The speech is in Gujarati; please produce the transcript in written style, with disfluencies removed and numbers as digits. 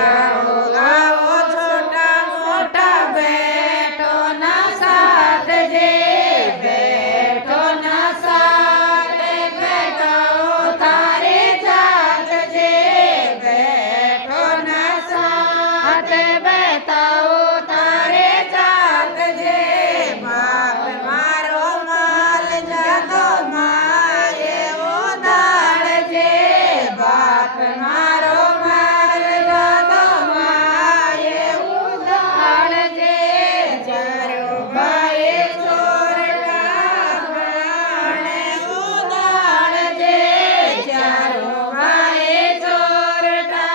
આવો આવો છોટા મોટા બેઠો ના સાથ જે બેઠો ના સાથ બેઠાઓ તારે જાત જે બેઠો ના સાથ બેઠાઓ તારે જાત જે બાપ મારો માલ જાતો માએ ઉદાળ જે બાપ મારો માલ જાતો માએ ઉદાળ જે ચારો ભાઈ ચોરટા ભાણે ઉદાળ જે ચારો ભાઈ ચોરટા